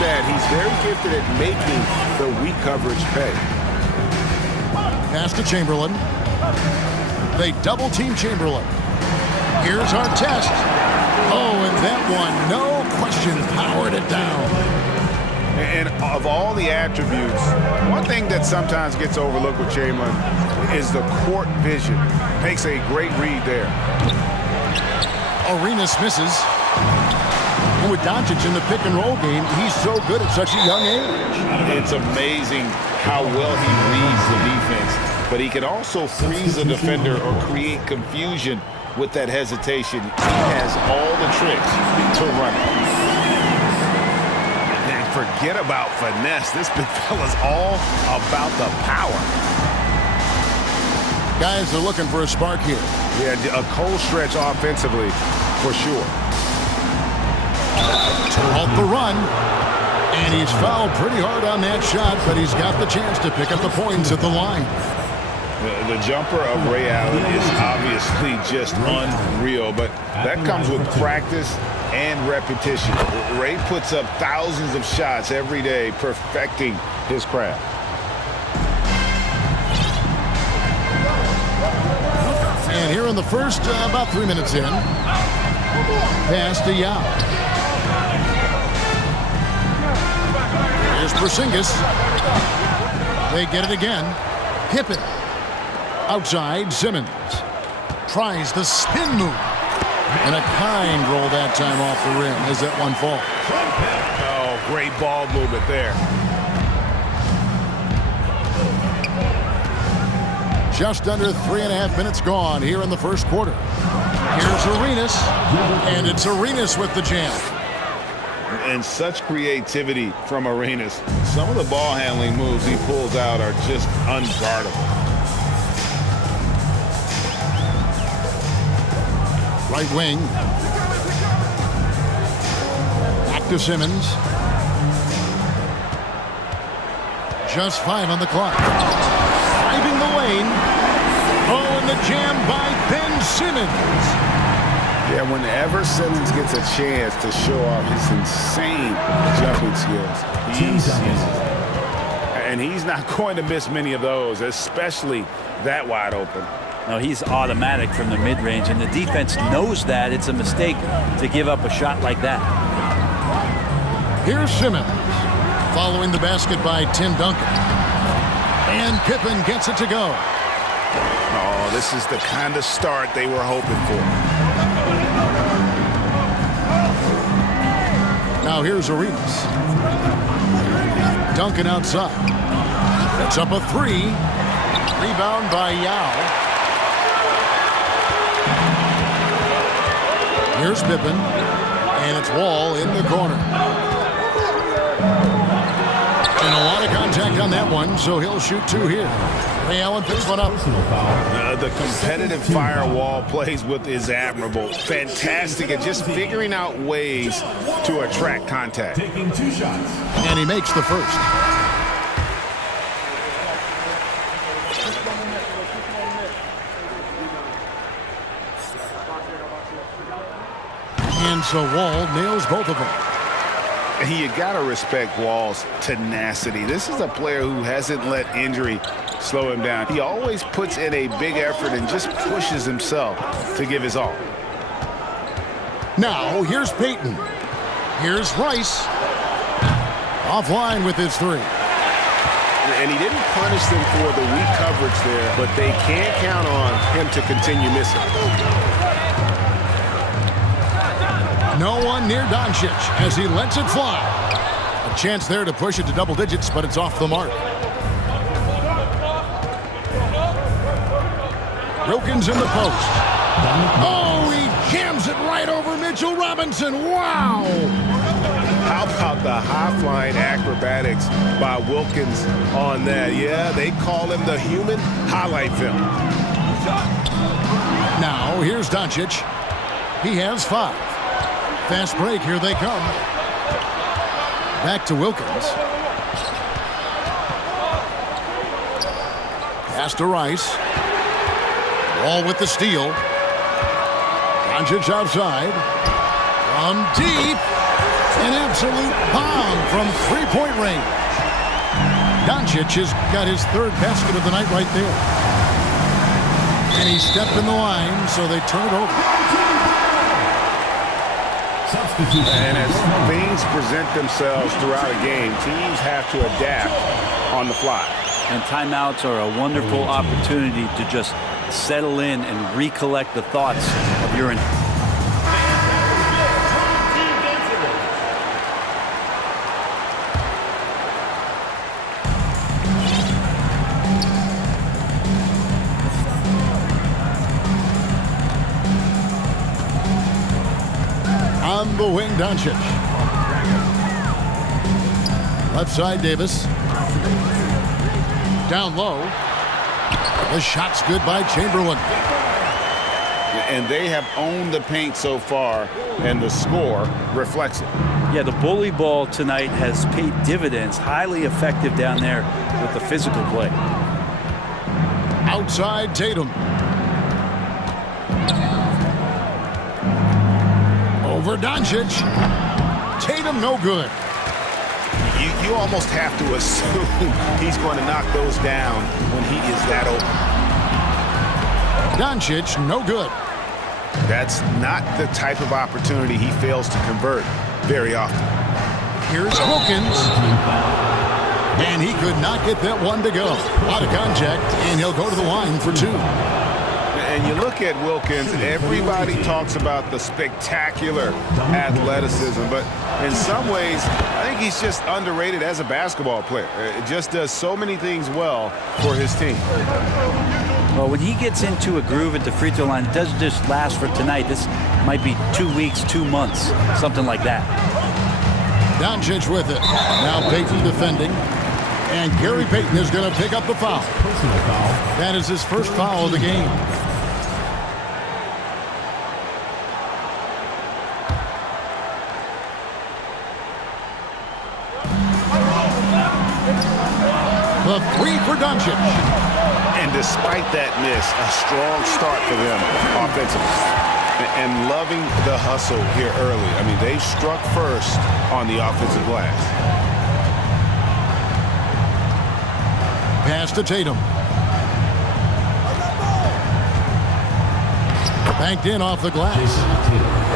that. He's very gifted at making the weak coverage pay. Pass to Chamberlain. They double-team Chamberlain. Here's our test. Oh, and that one, no question, powered it down. And of all the attributes, one thing that sometimes gets overlooked with Chamberlain is the court vision. Makes a great read there. Arenas misses. And with Doncic in the pick-and-roll game, he's so good at such a young age. It's amazing how well he reads the defense. But he can also freeze a defender or create confusion with that hesitation. He has all the tricks to run it. And forget about finesse. This big fella's all about the power. Guys are looking for a spark here. Yeah, a cold stretch offensively, for sure. Off the run. And he's fouled pretty hard on that shot, but he's got the chance to pick up the points at the line. The jumper of Ray Allen is obviously just unreal, but that comes with practice and repetition. Ray puts up thousands of shots every day, perfecting his craft. And here in the first, about 3 minutes in, pass to Yao. Here's Porzingis. They get it again. Pippen. Outside, Simmons. Tries the spin move. And a kind roll that time off the rim as that one falls. Oh, great ball movement there. Just under 3.5 minutes gone here in the first quarter. Here's Arenas. And it's Arenas with the jam. And such creativity from Arenas. Some of the ball handling moves he pulls out are just unguardable. Right wing. Back to Simmons. Just 5 on the clock. Driving the lane. Oh, and the jam by Ben Simmons. Yeah, whenever Simmons gets a chance to show off his insane jumping skills, and he's not going to miss many of those, especially that wide open. No, he's automatic from the mid-range, and the defense knows that. It's a mistake to give up a shot like that. Here's Simmons, following the basket by Tim Duncan. And Pippen gets it to go. Oh, this is the kind of start they were hoping for. Now here's Arenas. Duncan outside. That's up a 3. Rebound by Yao. Here's Pippen. And it's Wall in the corner. And a lot of contact on that one, so he'll shoot 2 here. Ray Allen picks one up. The competitive firewall plays with is admirable. Fantastic at just figuring out ways to attract contact. Taking 2 shots. And he makes the first. And so Wall nails both of them. You got to respect Wall's tenacity. This is a player who hasn't let injury slow him down. He always puts in a big effort and just pushes himself to give his all. Now, here's Payton. Here's Rice. Offline with his 3. And he didn't punish them for the weak coverage there, but they can't count on him to continue missing. No one near Doncic as he lets it fly. A chance there to push it to double digits, but it's off the mark. Wilkins in the post. Oh, he jams it right over Mitchell Robinson. Wow! How about the high-flying acrobatics by Wilkins on that? Yeah, they call him the human highlight film. Now, here's Doncic. He has 5. Fast break, here they come. Back to Wilkins. Pass to Rice. Wall with the steal. Doncic outside. From deep. An absolute bomb from three-point range. Doncic has got his third basket of the night right there. And he stepped in the line, so they turn it over. And as things present themselves throughout a game, teams have to adapt on the fly. And timeouts are a wonderful opportunity to just settle in and recollect the thoughts of your on the wing, Doncic. Left side, Davis. Down low. The shot's good by Chamberlain. And they have owned the paint so far, and the score reflects it. Yeah, the bully ball tonight has paid dividends. Highly effective down there with the physical play. Outside, Tatum. Over Doncic. Tatum no good. You almost have to assume he's going to knock those down when he is that open. Doncic no good. That's not the type of opportunity he fails to convert very often. Here's Wilkins. And he could not get that one to go. A lot of contact, and he'll go to the line for two. And you look at Wilkins, everybody talks about the spectacular athleticism, but in some ways, I think he's just underrated as a basketball player. It just does so many things well for his team. Well, when he gets into a groove at the free throw line, it doesn't just last for tonight. This might be 2 weeks, 2 months, something like that. Doncic with it. Now Payton defending. And Gary Payton is going to pick up the foul. That is his first foul of the game. The three for Doncic. And despite that miss, a strong start for them offensively. And loving the hustle here early. I mean, they struck first on the offensive glass. Pass to Tatum. Banked in off the glass.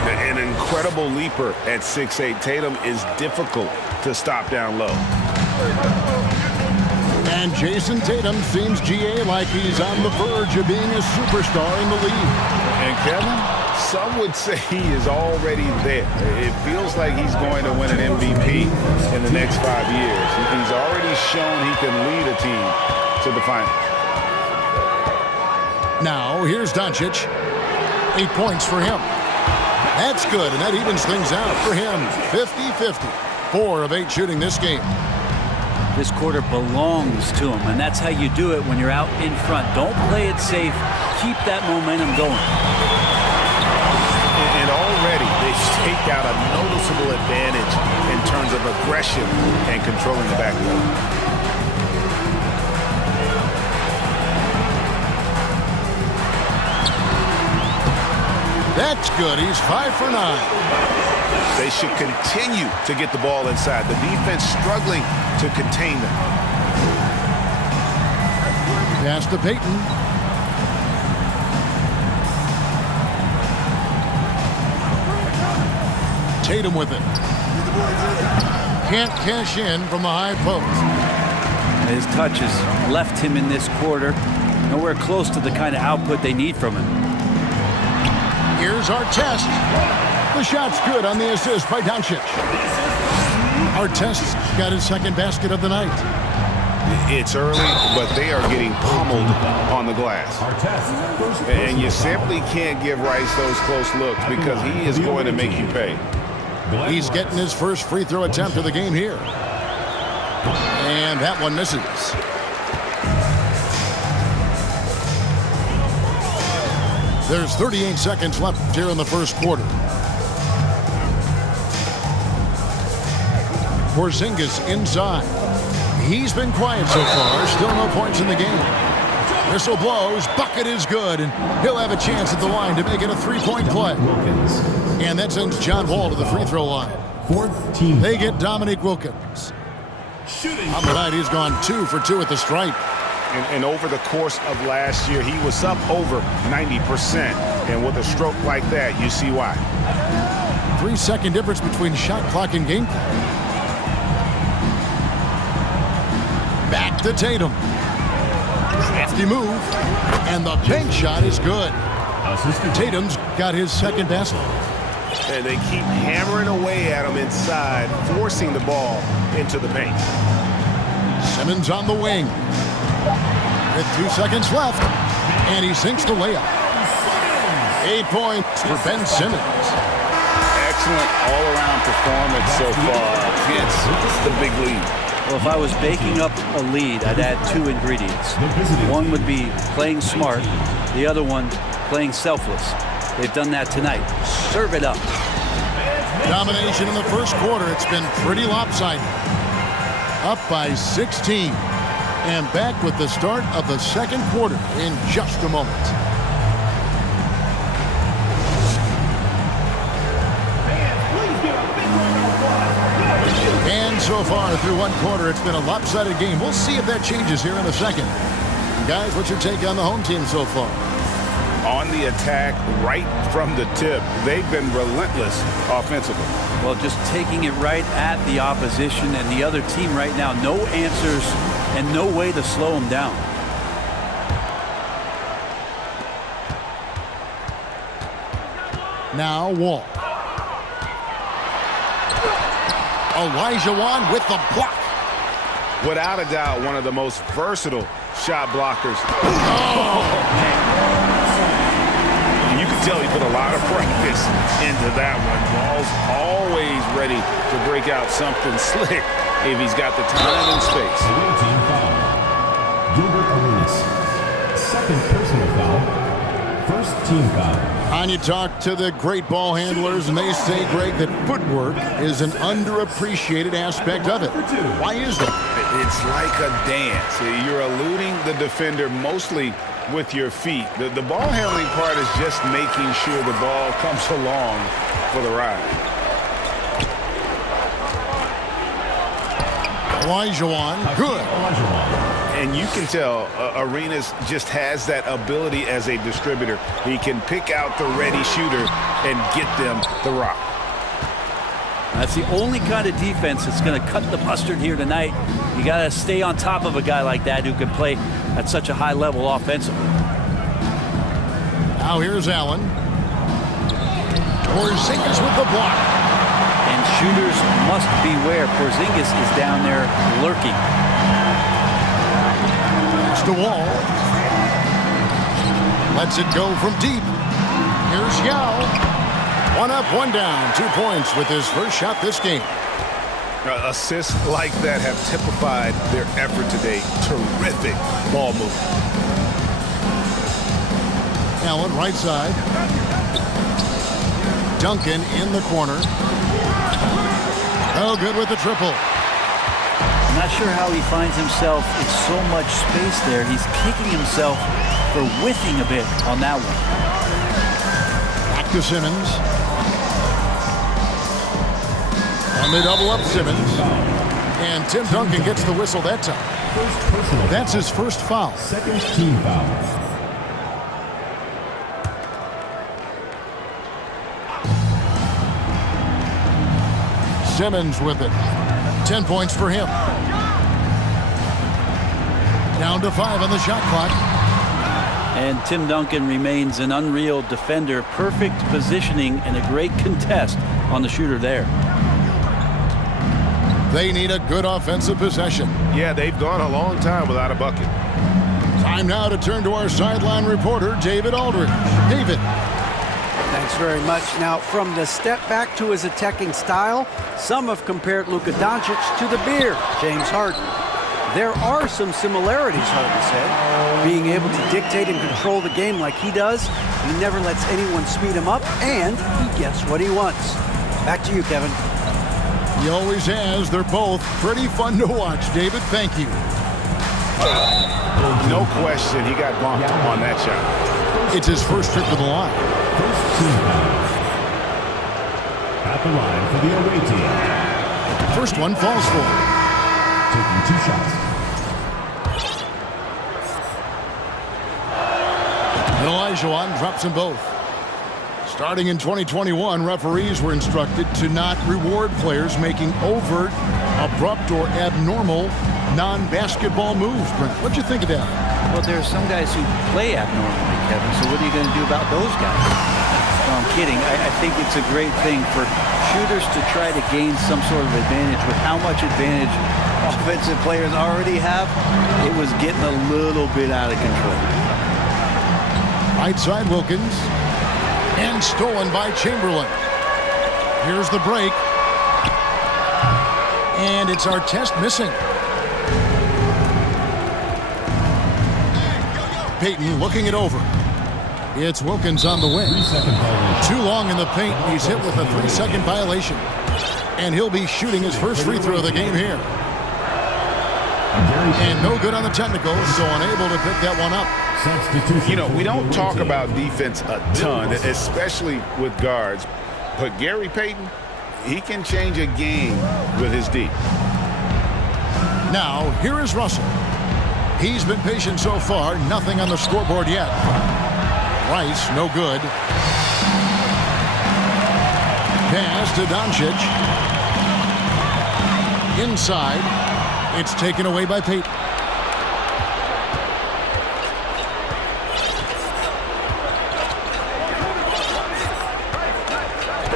An incredible leaper at 6'8". Tatum is difficult to stop down low. And Jason Tatum seems, GA, like he's on the verge of being a superstar in the league. And Kevin, some would say he is already there. It feels like he's going to win an MVP in the next 5 years. He's already shown he can lead a team to the finals. Now, here's Doncic. 8 points for him. That's good, and that evens things out for him. 50-50. 4 of 8 shooting this game. This quarter belongs to him, and that's how you do it when you're out in front. Don't play it safe. Keep that momentum going. And already they've staked out a noticeable advantage in terms of aggression and controlling the backcourt. That's good. He's 5 for 9. They should continue to get the ball inside. The defense struggling to contain them. Pass to Payton. Tatum with it. Can't cash in from the high post. His touch has left him in this quarter. Nowhere close to the kind of output they need from him. Here's Artest. The shot's good on the assist by Doncic. Artest got his second basket of the night. It's early, but they are getting pummeled on the glass. And you simply can't give Rice those close looks because he is going to make you pay. He's getting his first free throw attempt of the game here. And that one misses. There's 38 seconds left here in the first quarter. Porzingis inside. He's been quiet so far. Still no points in the game. Whistle blows. Bucket is good. And he'll have a chance at the line to make it a three-point play. And that sends John Wall to the free throw line. Fourth team They foul. get Dominique Wilkins. Shooting. On the night, he's gone 2 for 2 at the stripe. And over the course of last year, he was up over 90%. And with a stroke like that, you see why. 3-second difference between shot clock and game clock. Back to Tatum. Crafty move. And the bank shot is good. Assistant. Tatum's got his second basket. And they keep hammering away at him inside, forcing the ball into the paint. Simmons on the wing. With 2 seconds left. And he sinks the layup. 8 points for Ben Simmons. Excellent all-around performance so far. Hence the big lead. Well, if I was baking up a lead, I'd add 2 ingredients. One would be playing smart. The other one, playing selfless. They've done that tonight. Serve it up. Domination in the first quarter. It's been pretty lopsided. Up by 16. And back with the start of the second quarter in just a moment. And so far through one quarter, it's been a lopsided game. We'll see if that changes here in a second. Guys, what's your take on the home team so far? On the attack right from the tip. They've been relentless offensively. Well, just taking it right at the opposition and the other team right now. No answers and no way to slow them down. Now Wall. Elijah Wan with the block. Without a doubt, one of the most versatile shot blockers. You can tell he put a lot of practice into that one. Wall's always ready to break out something slick if he's got the time and space. Away team foul. Gilbert Arenas. Second personal foul. First team foul. And you talk to the great ball handlers, and they say, Greg, that footwork is an underappreciated aspect of it. Why is that? It's like a dance. You're eluding the defender mostly with your feet. The ball handling part is just making sure the ball comes along for the ride. Elijah Wan, good. Elijah Wan. And you can tell Arenas just has that ability as a distributor. He can pick out the ready shooter and get them the rock. That's the only kind of defense that's going to cut the mustard here tonight. You got to stay on top of a guy like that who can play at such a high level offensively. Now here's Allen. Porzingis with the block. And shooters must beware. Porzingis is down there lurking. It's the Wall. Lets it go from deep. Here's Yao. 1 up, 1 down. 2 points with his first shot this game. Assists like that have typified their effort today. Terrific ball movement. Allen, right side. Duncan in the corner. Oh, good with the triple. I'm not sure how he finds himself in so much space there. He's kicking himself for whiffing a bit on that one. Back to Simmons. And they double up Simmons. And Tim Duncan gets the whistle that time. First personal. That's his first foul. Second team foul. Simmons with it. 10 points for him. Down to 5 on the shot clock. And Tim Duncan remains an unreal defender. Perfect positioning and a great contest on the shooter there. They need a good offensive possession. Yeah, they've gone a long time without a bucket. Time now to turn to our sideline reporter, David Aldridge. David. Thanks very much. Now, from the step back to his attacking style, some have compared Luka Doncic to the bear, James Harden. There are some similarities, Harden said. Being able to dictate and control the game like he does, he never lets anyone speed him up, and he gets what he wants. Back to you, Kevin. He always has. They're both pretty fun to watch. David, thank you. No question, he got bumped on that shot. It's his first trip to the line. First team foul. At the line for the away team. First one falls for him. Taking 2 shots. And Olajuwon drops them both. Starting in 2021, referees were instructed to not reward players making overt, abrupt, or abnormal non-basketball moves. Brent, what'd you think of that? Well, there are some guys who play abnormally, Kevin, so what are you going to do about those guys? No, I'm kidding. I think it's a great thing for shooters to try to gain some sort of advantage. With how much advantage offensive players already have, it was getting a little bit out of control. Right side Wilkins. And stolen by Chamberlain. Here's the break. And it's Artest missing. Payton looking it over. It's Wilkins on the wing. 3-second violation. Too long in the paint. He's hit with a 3-second violation. And he'll be shooting his first free throw of the game here. And no good on the technical, so unable to pick that one up. You know, we don't talk about defense a ton, especially with guards. But Gary Payton, he can change a game with his D. Now, here is Russell. He's been patient so far. Nothing on the scoreboard yet. Rice, no good. Pass to Doncic. Inside. It's taken away by Payton.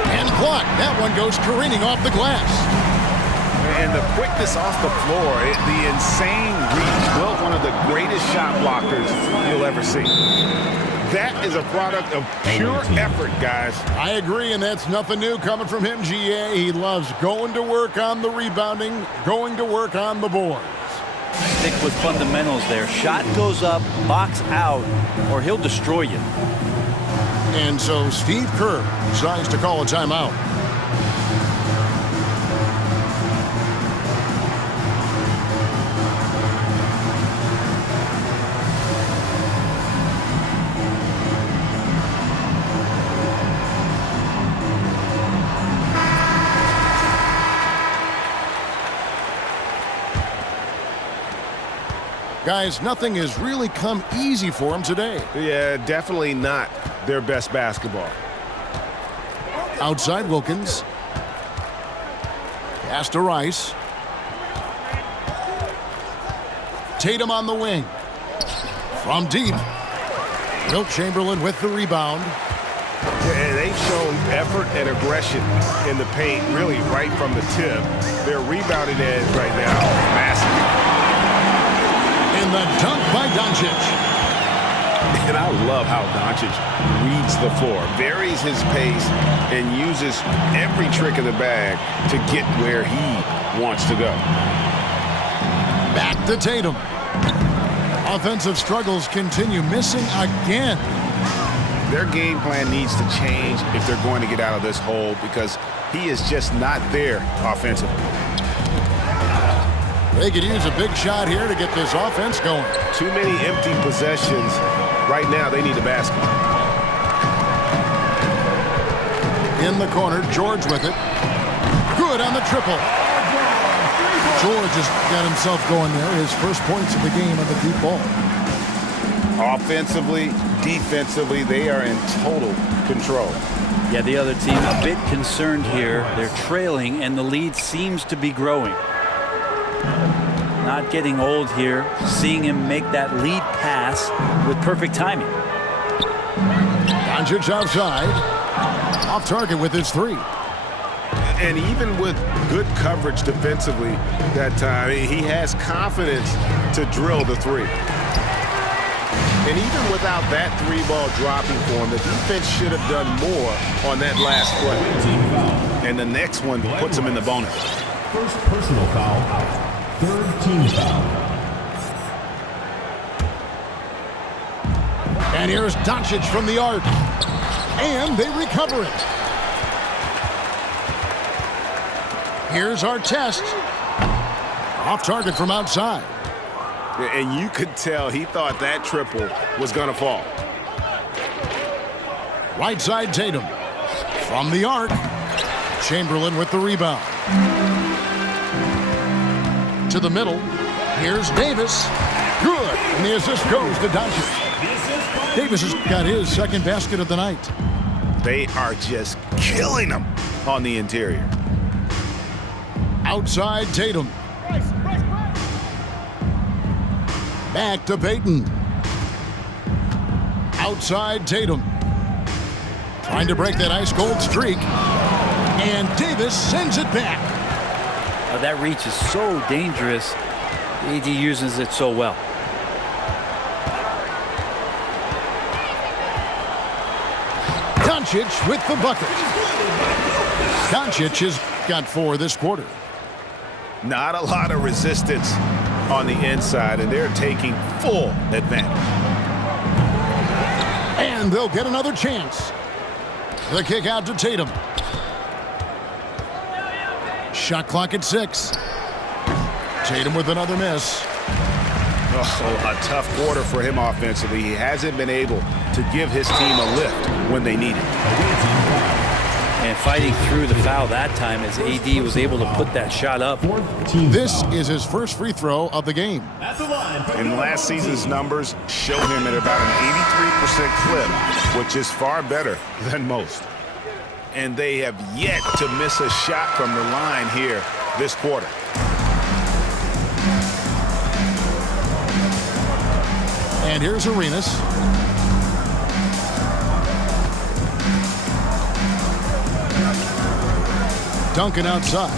And blocked. That one goes careening off the glass. And the quickness off the floor, the insane reach, well, one of the greatest shot blockers you'll ever see. That is a product of pure effort, guys. I agree, and that's nothing new coming from him, GA. He loves going to work on the rebounding, going to work on the boards. Stick with fundamentals there. Shot goes up, box out, or he'll destroy you. And so Steve Kerr decides to call a timeout. Guys, nothing has really come easy for him today. Yeah, definitely not their best basketball. Outside Wilkins. Pass to Rice. Tatum on the wing. From deep. Wilt Chamberlain with the rebound. Yeah, they've shown effort and aggression in the paint, really right from the tip. Their rebounding edge right now, massive. And the dunk by Doncic. And I love how Doncic reads the floor, varies his pace, and uses every trick in the bag to get where he wants to go. Back to Tatum. Offensive struggles continue, missing again. Their game plan needs to change if they're going to get out of this hole, because he is just not there offensively. They could use a big shot here to get this offense going. Too many empty possessions. Right now, they need a basket. In the corner, George with it. Good on the triple. George has got himself going there. His first points of the game on the deep ball. Offensively, defensively, they are in total control. Yeah, the other team a bit concerned here. They're trailing, and the lead seems to be growing. Not getting old here, seeing him make that lead pass with perfect timing. Doncic outside. Off target with his three. And even with good coverage defensively that time, he has confidence to drill the three. And even without that three ball dropping for him, the defense should have done more on that last play. And the next one puts him in the bonus. First personal foul. Third team foul. And here's Doncic from the arc. And they recover it. Here's Artest. Off target from outside. And you could tell he thought that triple was going to fall. Right side Tatum. From the arc. Chamberlain with the rebound. To the middle. Here's Davis. Good. And the assist goes to Doncic. Davis has got his second basket of the night. They are just killing them on the interior. Outside Tatum. Back to Payton. Outside Tatum. Trying to break that ice-cold streak. And Davis sends it back. That reach is so dangerous. AD uses it so well. Doncic with the bucket. Doncic has got 4 this quarter. Not a lot of resistance on the inside, and they're taking full advantage. And they'll get another chance. The kick out to Tatum. Shot clock at 6. Tatum with another miss. Oh, a tough quarter for him offensively. He hasn't been able to give his team a lift when they need it. And fighting through the foul that time as AD was able to put that shot up. This is his first free throw of the game. And last season's numbers show him at about an 83% clip, which is far better than most. And they have yet to miss a shot from the line here this quarter. And here's Arenas. Duncan outside.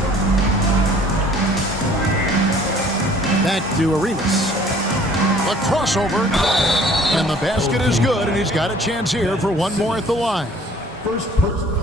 Back to Arenas. A crossover. And the basket is good, and he's got a chance here for one more at the line. First person.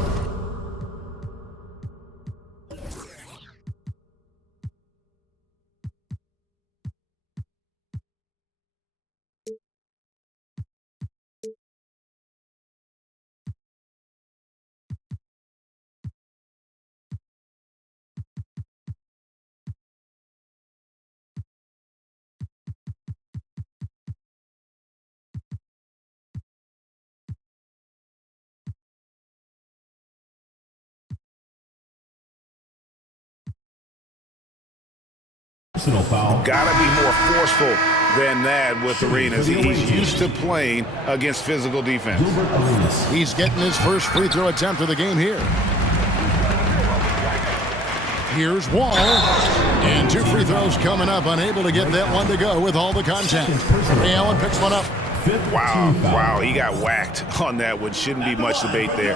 Personal foul. Gotta be more forceful than that with Arenas. He's used to playing against physical defense. He's getting his first free throw attempt of the game here. Here's Wall. And 2 free throws coming up. Unable to get that one to go with all the contact. Ray Allen picks one up. Wow, he got whacked on that one. Shouldn't be much debate there.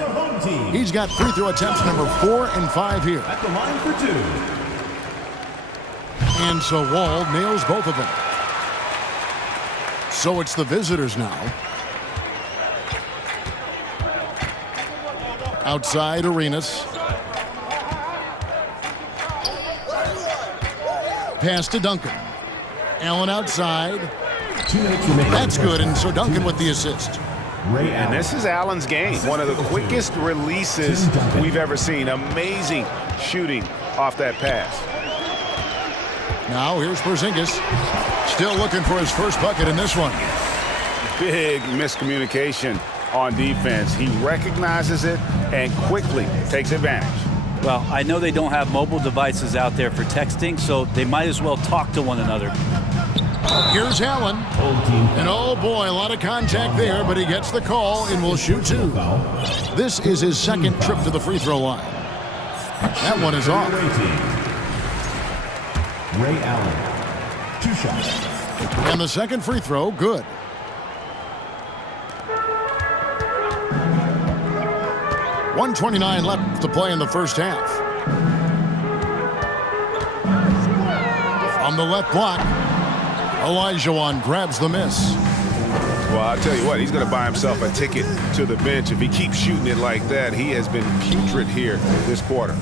He's got free throw attempts number 4 and 5 here. At the line for 2. And so Wall nails both of them. So it's the visitors now. Outside Arenas. Pass to Duncan. Allen outside. 2 minutes remaining. That's good, and so Duncan with the assist. And this is Allen's game. One of the quickest releases we've ever seen. Amazing shooting off that pass. Now here's Porzingis. Still looking for his first bucket in this one. Big miscommunication on defense. He recognizes it and quickly takes advantage. Well, I know they don't have mobile devices out there for texting, so they might as well talk to one another. Here's Allen. And oh boy, a lot of contact there, but he gets the call and will shoot 2. This is his second trip to the free throw line. That one is off. Ray Allen. 2 shots. And the second free throw, good. .129 left to play in the first half. From the left block, Olajuwon grabs the miss. Well, I'll tell you what, he's going to buy himself a ticket to the bench. If he keeps shooting it like that, he has been putrid here this quarter.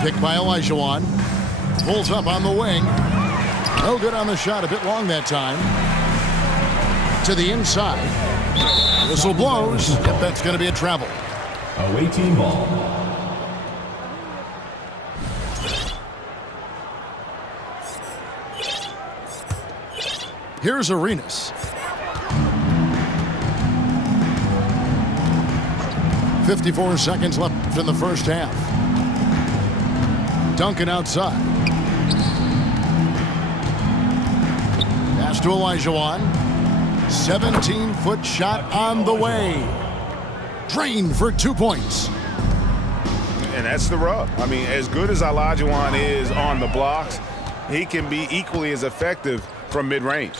Picked by Olajuwon. Pulls up on the wing. No good on the shot. A bit long that time. To the inside. Whistle blows. Yep, that's going to be a travel. Away team ball. Here's Arenas. 54 seconds left in the first half. Duncan outside. Pass to Olajuwon. 17-foot shot on the way. Drained for 2 points. And that's the rub. I mean, as good as Olajuwon is on the blocks, he can be equally as effective from mid-range.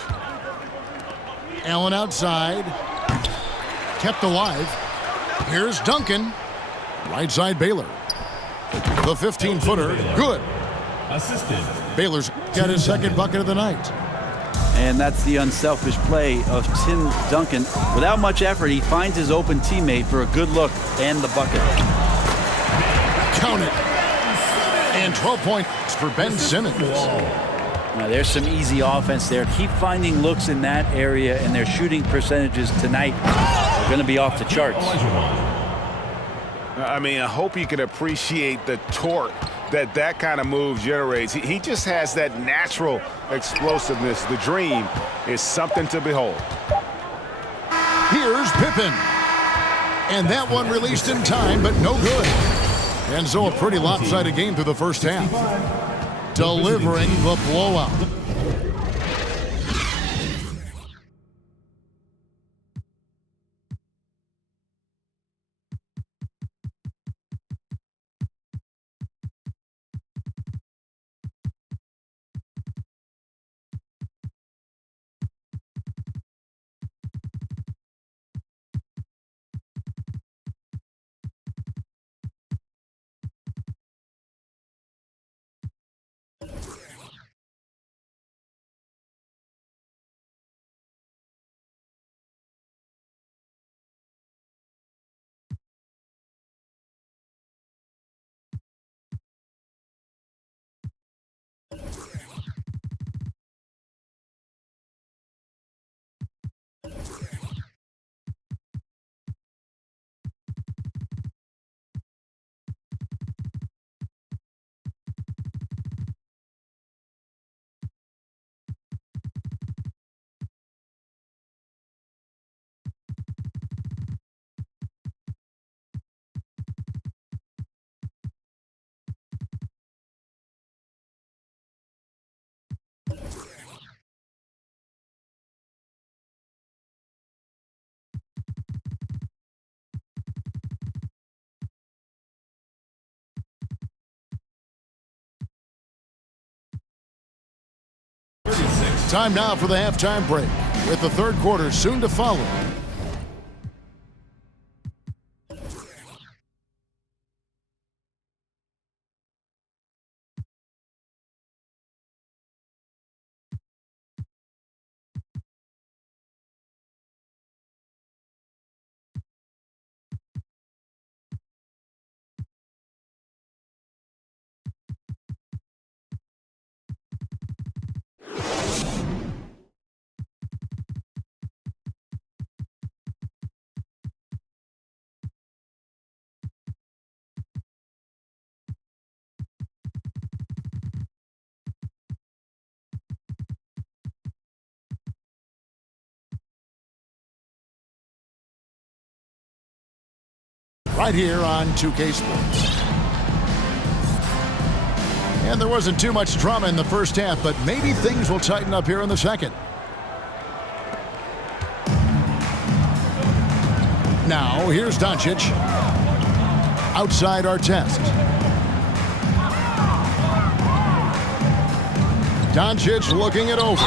Allen outside. Kept alive. Here's Duncan. Right side Baylor. The 15-footer. Good. Assisted. Baylor's got his second bucket of the night. And that's the unselfish play of Tim Duncan. Without much effort, he finds his open teammate for a good look and the bucket. Count it. And 12 points for Ben Simmons. Now, there's some easy offense there. Keep finding looks in that area, and their shooting percentages tonight are going to be off the charts. I mean, I hope you can appreciate the torque that kind of move generates. He just has that natural explosiveness. The dream is something to behold. Here's Pippen. And that one released in time, but no good. And so a pretty lopsided game through the first half. Delivering the blowout. Time now for the halftime break, with the third quarter soon to follow. Right here on 2K Sports. And there wasn't too much drama in the first half, but maybe things will tighten up here in the second. Now, here's Doncic. Outside Artest. Doncic looking it over.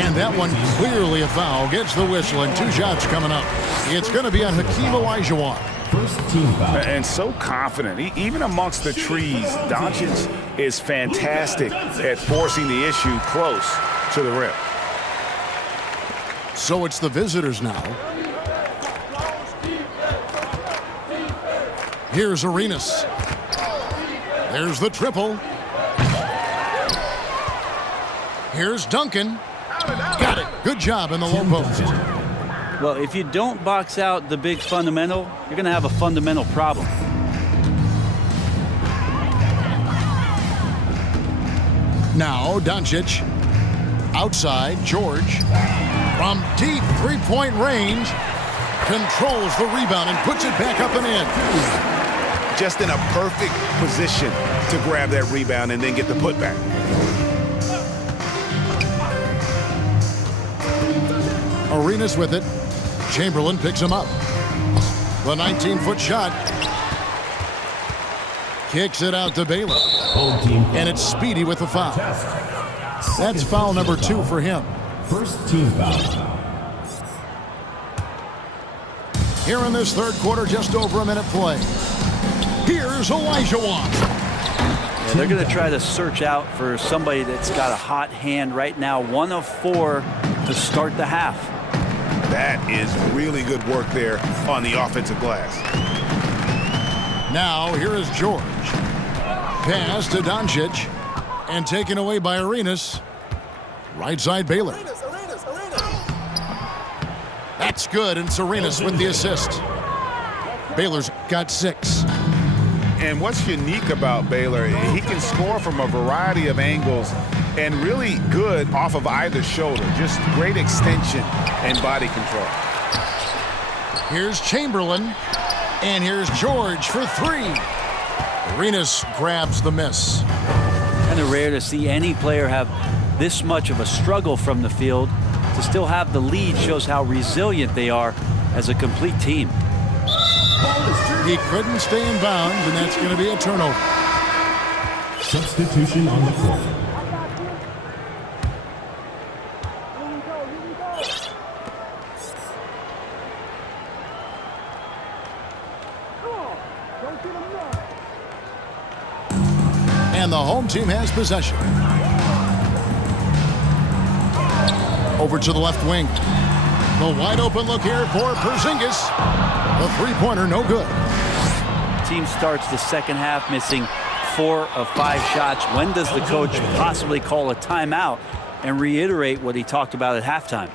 And that one clearly a foul. Gets the whistle, and 2 shots coming up. It's going to be on Hakeem Olajuwon. First team foul. And so confident. Even amongst the trees, Doncic is fantastic at forcing the issue close to the rim. So it's the visitors now. Here's Arenas. There's the triple. Here's Duncan. Got it. Good job in the low post. Well, if you don't box out the big fundamental, you're going to have a fundamental problem. Now, Doncic. Outside, George. From deep three-point range. Controls the rebound and puts it back up and in. Just in a perfect position to grab that rebound and then get the putback. Arenas with it. Chamberlain picks him up. The 19-foot shot. Kicks it out to Baylor. And it's Speedy with the foul. That's foul number 2 for him. First team foul. Here in this third quarter, just over a minute play. Here's Elijah Watt. Yeah, they're going to try to search out for somebody that's got a hot hand right now. 1 of 4 to start the half. That is really good work there on the offensive glass. Now, here is George. Pass to Doncic. And taken away by Arenas. Right side Baylor. That's good, and it's Arenas with the assist. Baylor's got 6. And what's unique about Baylor, he can score from a variety of angles and really good off of either shoulder. Just great extension and body control. Here's Chamberlain, and here's George for 3. Arenas grabs the miss. Kind of rare to see any player have this much of a struggle from the field. To still have the lead shows how resilient they are as a complete team. He couldn't stay in bounds, and that's going to be a turnover. Substitution on the court. And the home team has possession. Over to the left wing. The wide open look here for Porzingis. The three-pointer, no good. Team starts the second half missing 4 of 5 shots. When does the coach possibly call a timeout and reiterate what he talked about at halftime?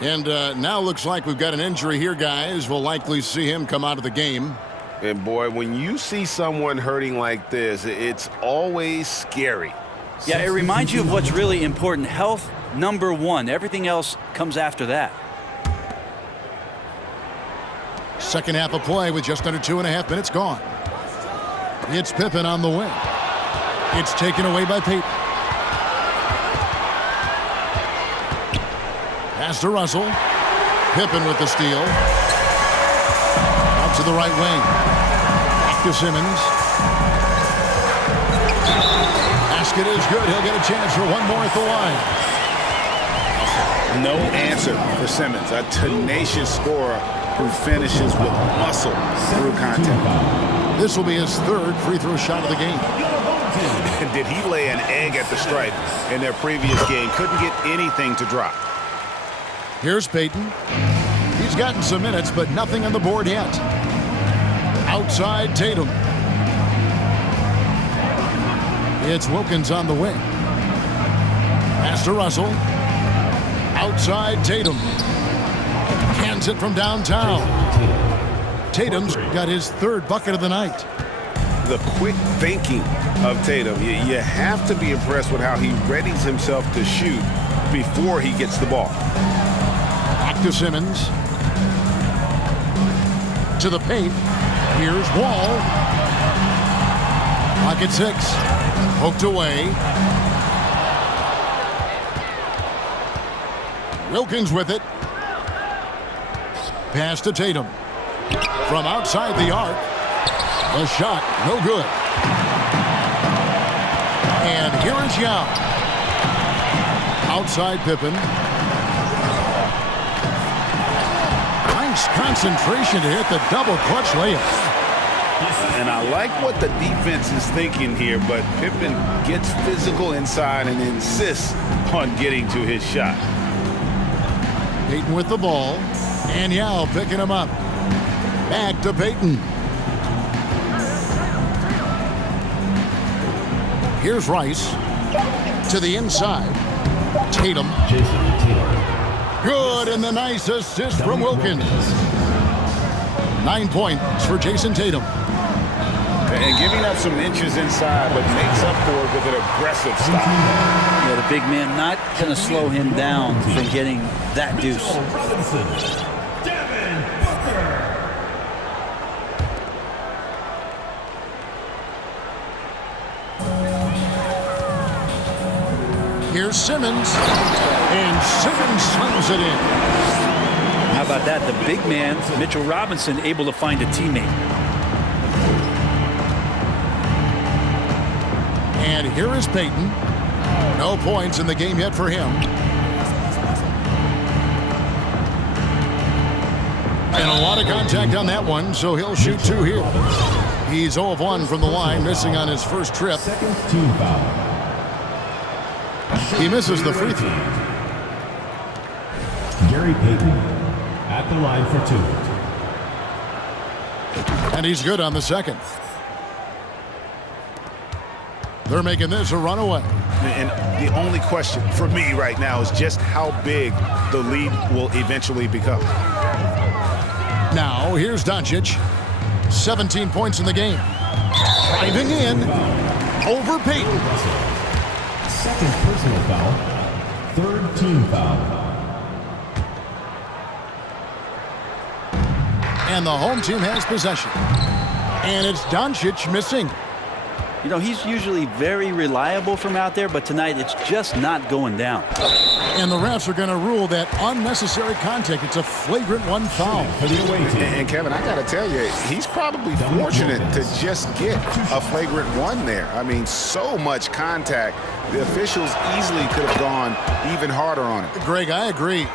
And now looks like we've got an injury here, guys. We'll likely see him come out of the game. And boy, when you see someone hurting like this, it's always scary. Yeah, it reminds you of what's really important. Health, number 1. Everything else comes after that. Second half of play with just under 2.5 minutes gone. It's Pippen on the wing. It's taken away by Payton. Pass to Russell. Pippen with the steal. Out to the right wing. Back to Simmons. Basket is good. He'll get a chance for one more at the line. No answer for Simmons, a tenacious scorer who finishes with muscle through contact. This will be his 3rd free throw shot of the game. Did he lay an egg at the stripe in their previous game? Couldn't get anything to drop. Here's Payton. He's gotten some minutes, but nothing on the board yet. Outside Tatum. It's Wilkins on the wing. Pass to Russell. Outside Tatum. Cans it from downtown. Tatum's got his 3rd bucket of the night. The quick thinking of Tatum. You have to be impressed with how he readies himself to shoot before he gets the ball. Back to Simmons. To the paint. Here's Wall. Pocket 6. Poked away. Wilkins with it. Pass to Tatum. From outside the arc. The shot, no good. And here is Yao. Outside Pippen. Nice concentration to hit the double clutch layup. And I like what the defense is thinking here, but Pippen gets physical inside and insists on getting to his shot. Payton with the ball. And Yao picking him up. Back to Payton. Here's Rice. To the inside. Tatum. Good, and the nice assist from Wilkins. 9 points for Jason Tatum. And giving up some inches inside, but makes up for it with an aggressive stop. Yeah, the big man not going to slow him down from getting that deuce. Here's Simmons. And Simmons slams it in. How about that? The big man, Mitchell Robinson, able to find a teammate. And here is Payton. No points in the game yet for him. And a lot of contact on that one, so he'll shoot 2 here. He's 0 of 1 from the line, missing on his first trip. Second team foul. He misses the free throw. Gary Payton at the line for 2. And he's good on the second. They're making this a runaway. And the only question for me right now is just how big the lead will eventually become. Now, here's Doncic. 17 points in the game. Driving in. Over Payton. Second personal foul. Third team foul. And the home team has possession. And it's Doncic missing. You know, he's usually very reliable from out there, but tonight it's just not going down. And the refs are going to rule that unnecessary contact. It's a flagrant 1 foul. For the away team. And Kevin, I got to tell you, he's probably fortunate to just get a flagrant 1 there. I mean, so much contact. The officials easily could have gone even harder on it. Greg, I agree.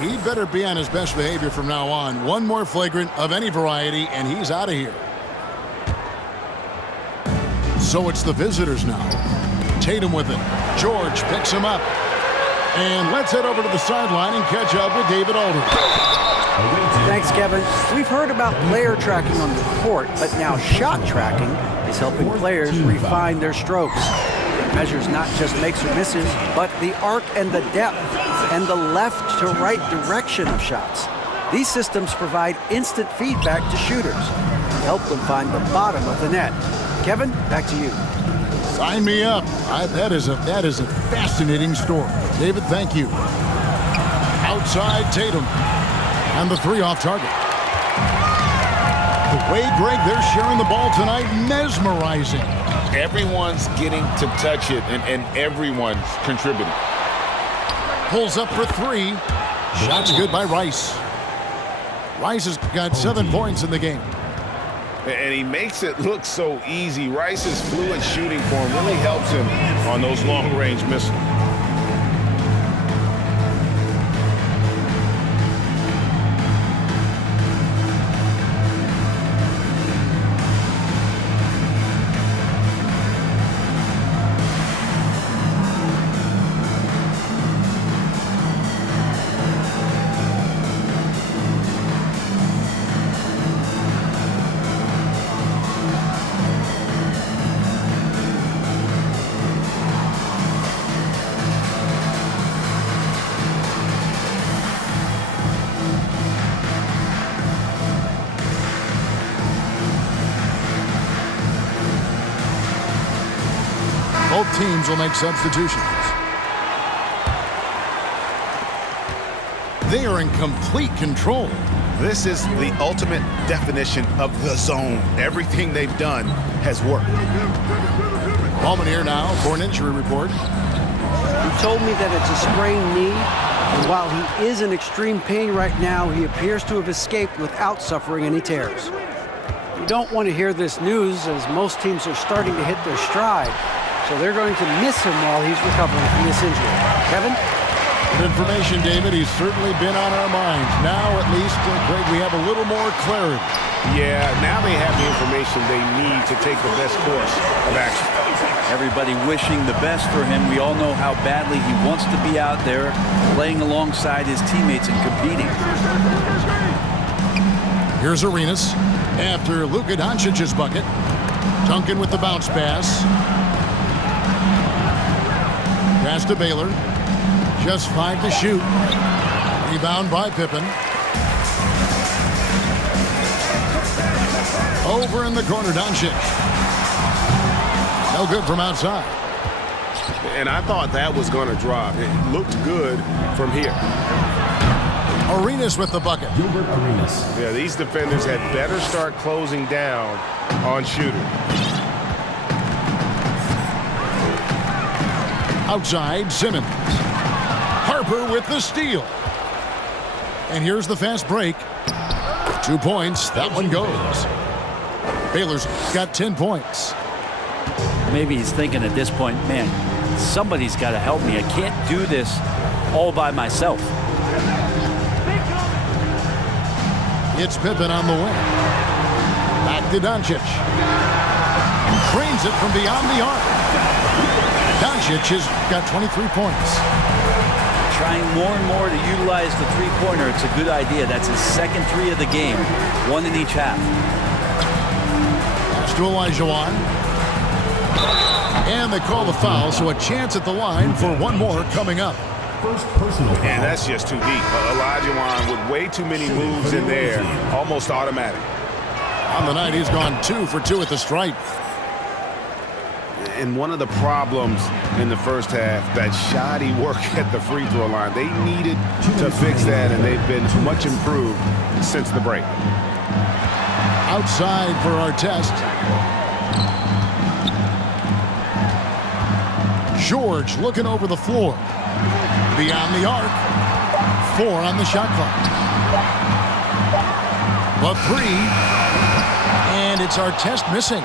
He better be on his best behavior from now on. 1 more flagrant of any variety, and he's out of here. So it's the visitors now. Tatum with it. George picks him up. And let's head over to the sideline and catch up with David Aldridge. Thanks, Kevin. We've heard about player tracking on the court, but now shot tracking is helping players refine their strokes. It measures not just makes or misses, but the arc and the depth and the left to right direction of shots. These systems provide instant feedback to shooters and help them find the bottom of the net. Kevin, back to you. Sign me up. That is a fascinating story. David, thank you. Outside Tatum. And the 3 off target. The way, Greg, they're sharing the ball tonight, mesmerizing. Everyone's getting to touch it, and everyone's contributing. Pulls up for 3. Shot's good by Rice. Rice has got 7 points in the game. And he makes it look so easy. Rice's fluid shooting form really helps him on those long-range missiles. Both teams will make substitutions. They are in complete control. This is the ultimate definition of the zone. Everything they've done has worked. Ballman here now for an injury report. He told me that it's a sprained knee, and while he is in extreme pain right now, he appears to have escaped without suffering any tears. You don't want to hear this news, as most teams are starting to hit their stride, so they're going to miss him while he's recovering from this injury. Kevin? Good information, David. He's certainly been on our minds. Now, at least, Greg, we have a little more clarity. Yeah, now they have the information they need to take the best course of action. Everybody wishing the best for him. We all know how badly he wants to be out there playing alongside his teammates and competing. Here's Arenas after Luka Doncic's bucket. Duncan with the bounce pass. Pass to Baylor. Just 5 to shoot. Rebound by Pippen. Over in the corner, Doncic. No good from outside. and I thought that was going to drop. It looked good from here. Arenas with the bucket. Gilbert Arenas. Yeah, these defenders had better start closing down on shooter. Outside, Simmons. Harper with the steal. And here's the fast break. 2 points. That one goes. Baylor's got 10 points. Maybe he's thinking at this point, man, somebody's got to help me. I can't do this all by myself. It's Pippen on the wing. Back to Doncic. Drains it from beyond the arc. Doncic has got 23 points. Trying more and more to utilize the three-pointer. It's a good idea. That's his second three of the game. One in each half. Pass to Olajuwon. And they call the foul, so a chance at the line for one more coming up. First personal foul. And that's just too deep. Olajuwon with way too many moves in there, almost automatic. On the night, he's gone 2 for 2 at the stripe. And one of the problems in the first half, that shoddy work at the free throw line. They needed to fix that, and they've been much improved since the break. Outside for our test. George looking over the floor. Beyond the arc. 4 on the shot clock. The 3. And it's our test missing.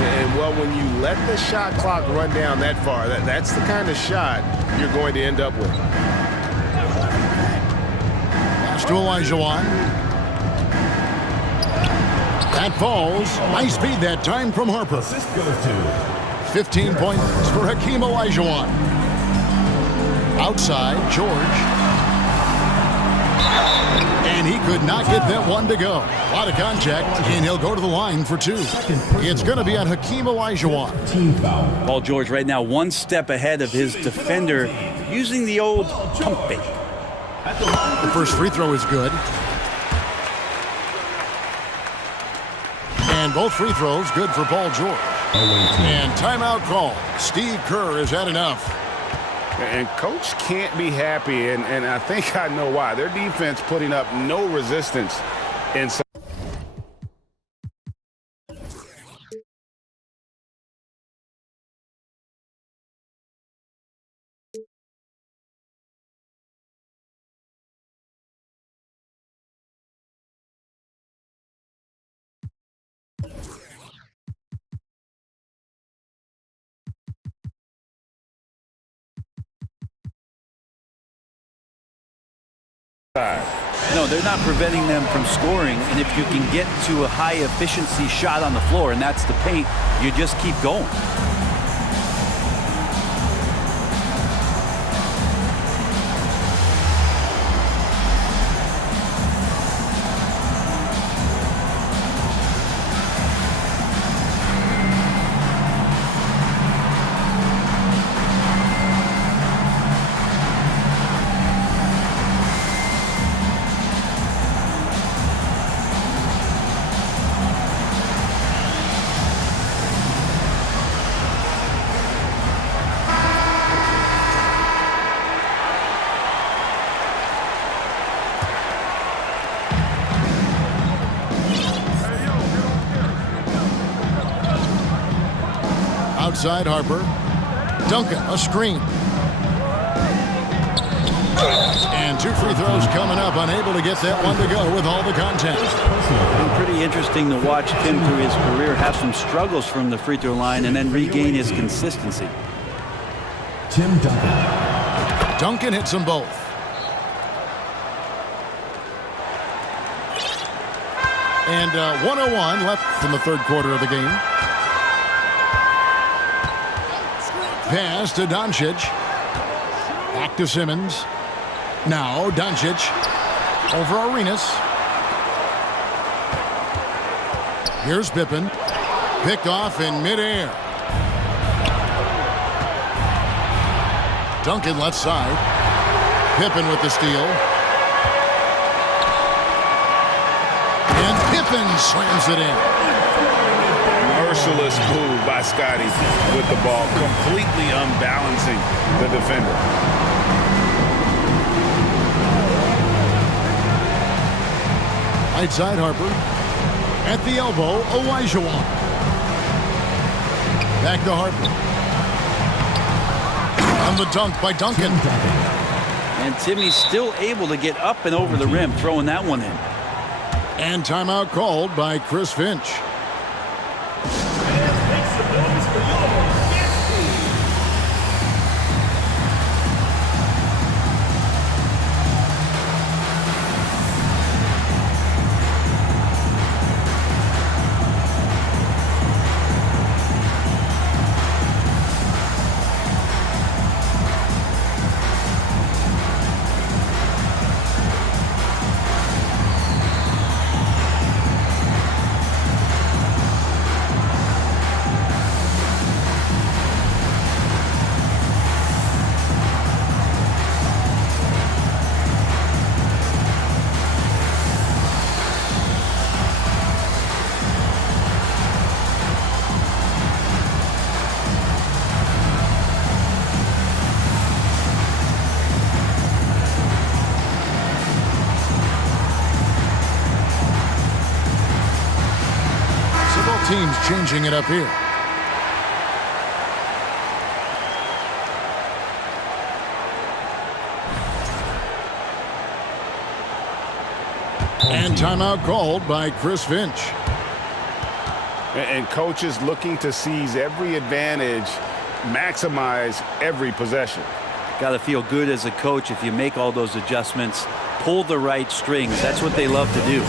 And, well, when you let the shot clock run down that far, that's the kind of shot you're going to end up with. Pass to Olajuwon. That falls. Nice feed that time from Harper. Assist goes to 15 points for Hakeem Olajuwon. Outside, George. And he could not get that one to go. A lot of contact, and he'll go to the line for 2. It's going to be on Hakeem Olajuwon. team foul. Paul George right now 1 step ahead of his defender using the old pump fake. The first free throw is good. And both free throws good for Paul George. And timeout call. Steve Kerr has had enough. And Coach can't be happy, and I think I know why. Their defense putting up no resistance inside. No, they're not preventing them from scoring, and if you can get to a high-efficiency shot on the floor, and that's the paint, you just keep going. Outside Harper. Duncan, a screen. And 2 free throws coming up. Unable to get that one to go with all the contact. Been pretty interesting to watch Tim through his career have some struggles from the free throw line and then regain his consistency. Tim Duncan. Duncan hits them both. And 1:01 left in the third quarter of the game. Pass to Doncic. Back to Simmons. Now Doncic over Arenas. Here's Pippen. Picked off in midair. Duncan left side. Pippen with the steal. And Pippen slams it in. merciless move by Scotty with the ball, completely unbalancing the defender. Right side, Harper. At the elbow, Olajuwon. Back to Harper. On the dunk by Duncan. And Timmy's still able to get up and over the rim, throwing that one in. And timeout called by Chris Finch. Teams changing it up here. And timeout called by Chris Finch. And coaches looking to seize every advantage, maximize every possession. Got to feel good as a coach if you make all those adjustments, pull the right strings. That's what they love to do.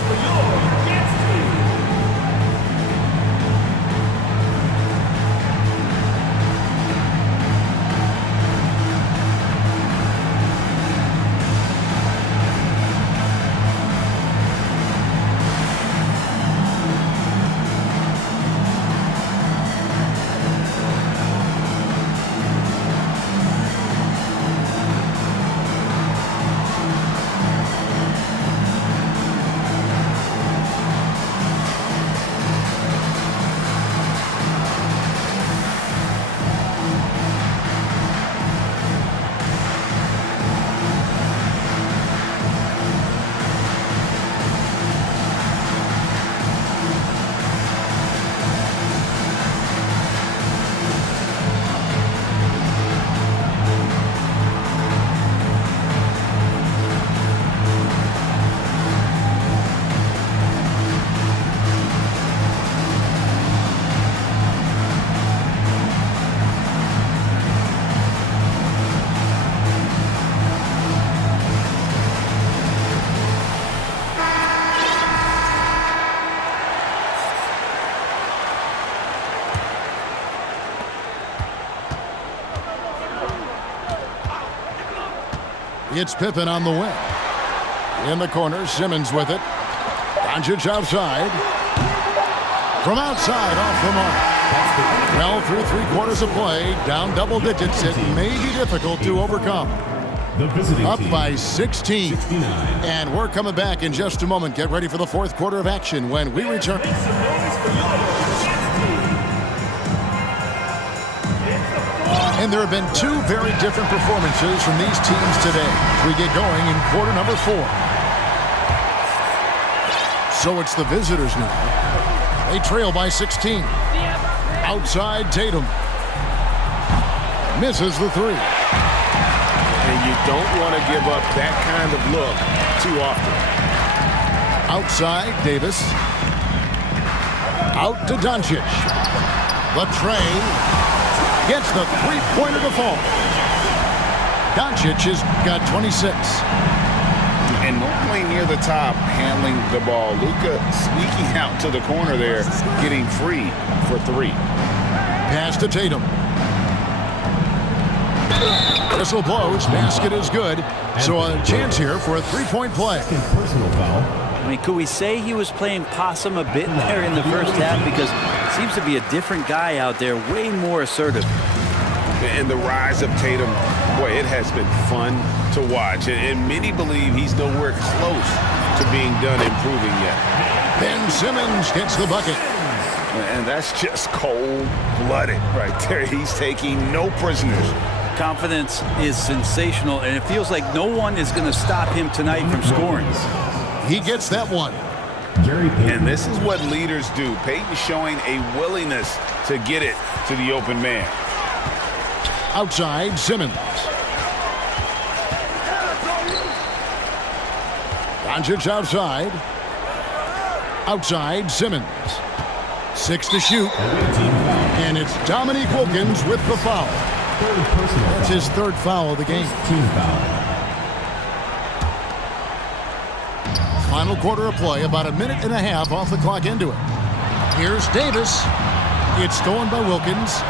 It's Pippen on the wing. In the corner, Simmons with it. Doncic outside. From outside, off the mark. Well, through 3/4 of play, down double digits, it may be difficult to overcome. Up by 16. And we're coming back in just a moment. Get ready for the fourth quarter of action when we return. And there have been two very different performances from these teams today as we get going in quarter number 4. So it's the visitors now. They trail by 16. Outside Tatum. Misses the three. And you don't want to give up that kind of look too often. Outside Davis. Out to Doncic. The tray. Gets the three-pointer to fall. Doncic has got 26. And normally near the top, handling the ball. Luka sneaking out to the corner there, getting free for 3. Pass to Tatum. Whistle blows. Basket is good. So a chance here for a three-point play. Personal foul. I mean, could we say he was playing possum a bit there in the first half? Because it seems to be a different guy out there, way more assertive. And the rise of Tatum, boy, it has been fun to watch. And many believe he's nowhere close to being done improving yet. Ben Simmons gets the bucket. And that's just cold-blooded right there. He's taking no prisoners. Confidence is sensational, and it feels like no one is going to stop him tonight from scoring. He gets that one. Gary Payton. And this is what leaders do. Peyton showing a willingness to get it to the open man. Outside, Simmons. Doncic outside. Outside, Simmons. 6 to shoot. And it's Dominique Wilkins with the foul. That's his third foul of the game. Team foul. Final quarter of play, about a minute and a half off the clock into it. Here's Davis. It's stolen by Wilkins.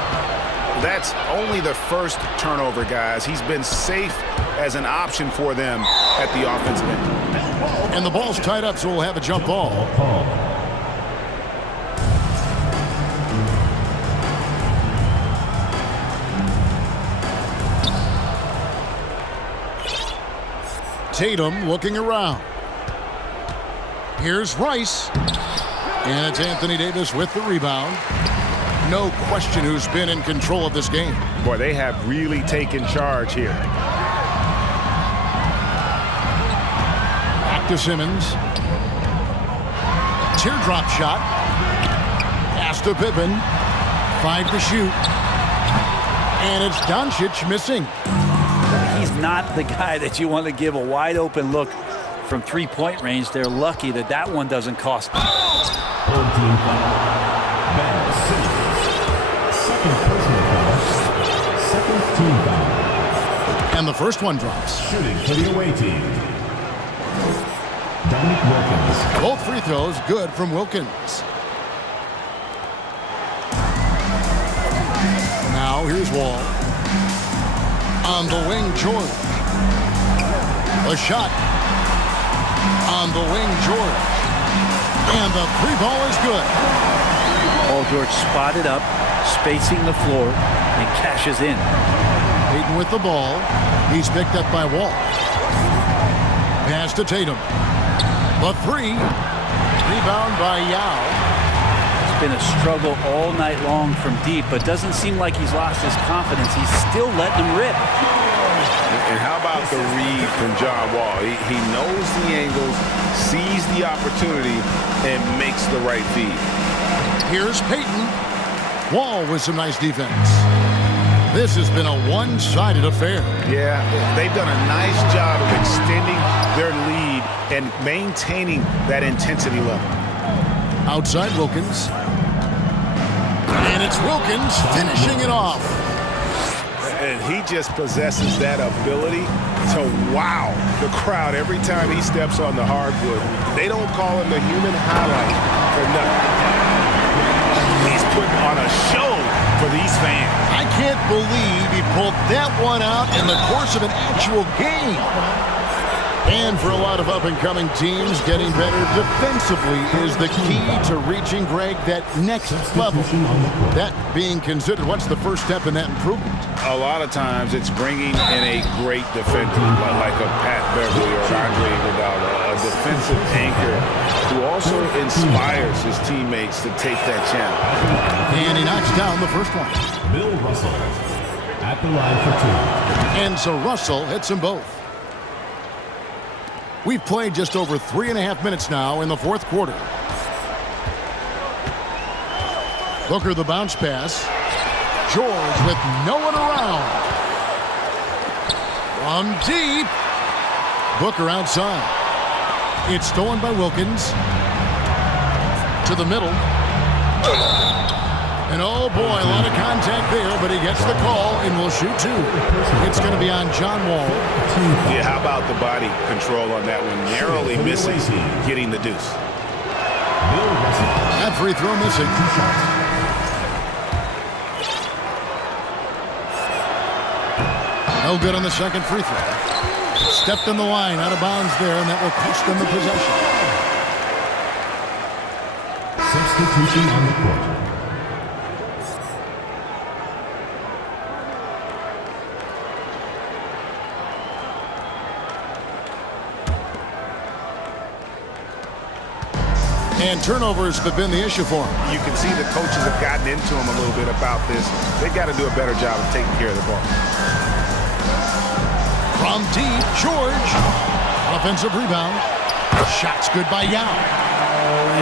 That's only the first turnover, guys. He's been safe as an option for them at the offensive end. And the ball's tied up, so we'll have a jump ball. Tatum looking around. Here's Rice. And it's Anthony Davis with the rebound. No question who's been in control of this game. Boy, they have really taken charge here. Back to Simmons. Teardrop shot. Pass to Pippen. 5 to shoot. And it's Doncic missing. He's not the guy that you want to give a wide open look from three-point range. They're lucky that that one doesn't cost them. Third team foul. Ben Simmons. Second personal foul. Second team foul. And the first one drops. Shooting for the away team. Dominique Wilkins. Both free throws good from Wilkins. Now here's Wall. On the wing, George. A shot. On the wing, George. And the three ball is good. Paul George spotted up, spacing the floor, and cashes in. Payton with the ball. He's picked up by Wall. Pass to Tatum. The three. Rebound by Yao. It's been a struggle all night long from deep, but doesn't seem like he's lost his confidence. He's still letting him rip. And how about the read from John Wall? He knows the angles, sees the opportunity, and makes the right feed. Here's Payton. Wall with some nice defense. This has been a one-sided affair. Yeah, they've done a nice job of extending their lead and maintaining that intensity level. Outside Wilkins. And it's Wilkins finishing it off. And he just possesses that ability to wow the crowd every time he steps on the hardwood. They don't call him the human highlight for nothing. He's putting on a show for these fans. I can't believe he pulled that one out in the course of an actual game. And for a lot of up-and-coming teams, getting better defensively is the key to reaching, Greg, that next level. That being considered, what's the first step in that improvement? A lot of times it's bringing in a great defender like a Pat Beverly or an Andre Iguodala, a defensive anchor who also inspires his teammates to take that challenge. And he knocks down the first one. Bill Russell at the line for two. And so Russell hits them both. We've played just over 3.5 minutes now in the fourth quarter. Booker the bounce pass. George with no one around. From deep. Booker outside. It's stolen by Wilkins. To the middle. And oh boy, a lot of contact there, but he gets the call and will shoot two. It's going to be on John Wall. Yeah, how about the body control on that one? Narrowly missing, getting the deuce. That free throw missing. No good on the second free throw. Stepped in the line, out of bounds there, and that will cost them the possession. Substitution on the court. And turnovers have been the issue for him. You can see the coaches have gotten into him a little bit about this. They've got to do a better job of taking care of the ball. From deep, George. Offensive rebound. Shot's good by Yao.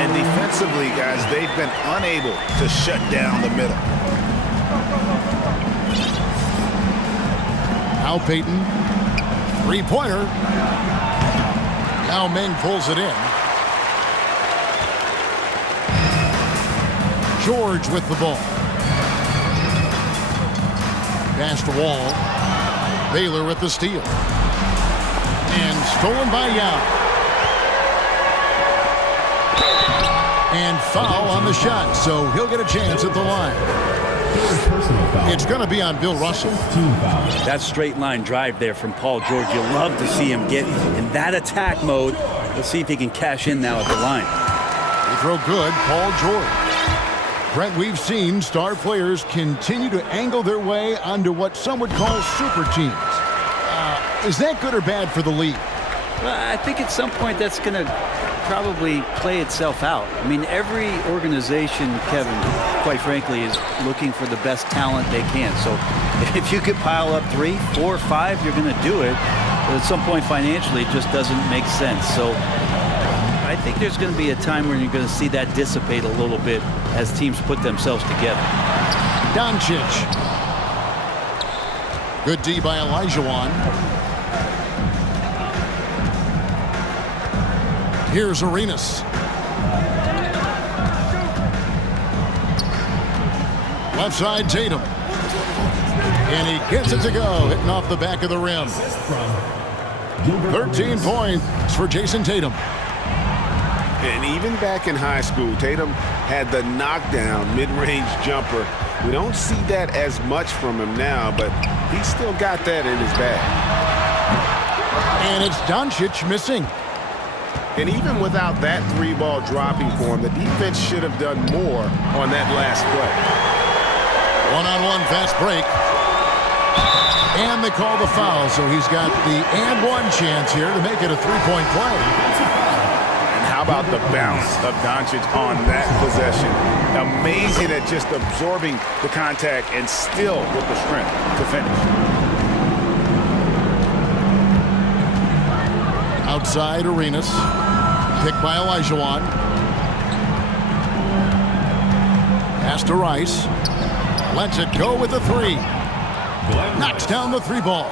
And defensively, guys, they've been unable to shut down the middle. Al Payton. Three-pointer. Yao Ming pulls it in. George with the ball. Pass to Wall. Baylor with the steal. And stolen by Yao. And foul on the shot, so he'll get a chance at the line. It's going to be on Bill Russell. That straight line drive there from Paul George, you love to see him get in that attack mode. Let's see if he can cash in now at the line. They throw good, Paul George. Brent, we've seen star players continue to angle their way onto what some would call super teams. Is that good or bad for the league? Well, I think at some point that's going to probably play itself out. I mean, every organization, Kevin, quite frankly, is looking for the best talent they can. So if you could pile up 3, 4, 5, you're going to do it. But at some point financially, it just doesn't make sense. So I think there's going to be a time when you're going to see that dissipate a little bit as teams put themselves together. Doncic. Good D by Olajuwon. Here's Arenas. Left side, Tatum. And he gets it to go, hitting off the back of the rim. 13 points for Jason Tatum. And even back in high school, Tatum had the knockdown mid-range jumper. We don't see that as much from him now, but he's still got that in his bag. And it's Doncic missing. And even without that 3-ball dropping for him, the defense should have done more on that last play. One-on-one fast break. And they call the foul, so he's got the and-one chance here to make it a 3-point play. And how about the bounce of Doncic on that possession? Amazing at just absorbing the contact and still with the strength to finish. Outside, Arenas. Picked by Olajuwon. Pass to Rice. Lets it go with the 3. Knocks down the 3-ball.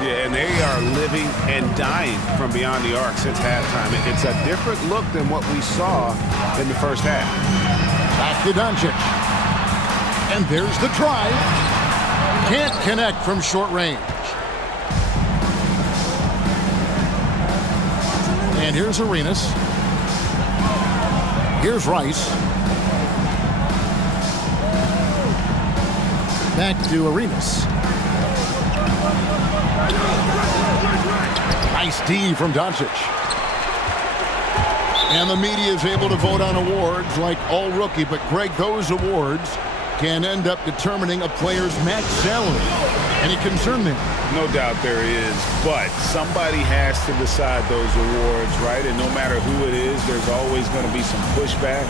Yeah, and they are living and dying from beyond the arc since halftime. It's a different look than what we saw in the first half. Back to Doncic. And there's the drive. Can't connect from short range. And here's Arenas. Here's Rice. Back to Arenas. Nice D from Doncic. And the media is able to vote on awards like All Rookie, but Greg, those awards can end up determining a player's max salary. Any concern there? No doubt there is, but somebody has to decide those awards, right? And no matter who it is, there's always going to be some pushback.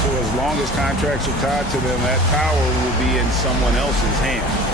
So as long as contracts are tied to them, that power will be in someone else's hands.